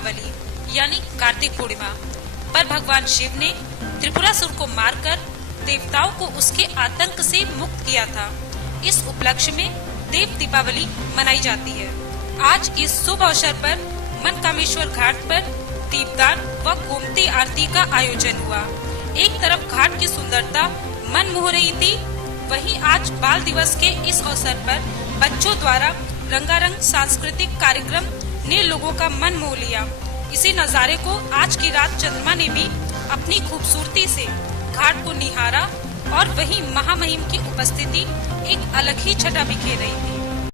दीपावली यानी कार्तिक पूर्णिमा पर भगवान शिव ने त्रिपुरासुर को मारकर देवताओं को उसके आतंक से मुक्त किया था। इस उपलक्ष्य में देव दीपावली मनाई जाती है। आज इस शुभ अवसर पर मनकामेश्वर घाट पर दीपदान व गोमती आरती का आयोजन हुआ। एक तरफ घाट की सुंदरता मन मोह रही थी, वहीं आज बाल दिवस के इस अवसर पर बच्चों द्वारा रंगारंग सांस्कृतिक कार्यक्रम ने लोगों का मन मोह लिया। इसी नजारे को आज की रात चंद्रमा ने भी अपनी खूबसूरती से घाट को निहारा और वहीं महामहिम की उपस्थिति एक अलग ही छटा बिखेर रही थी।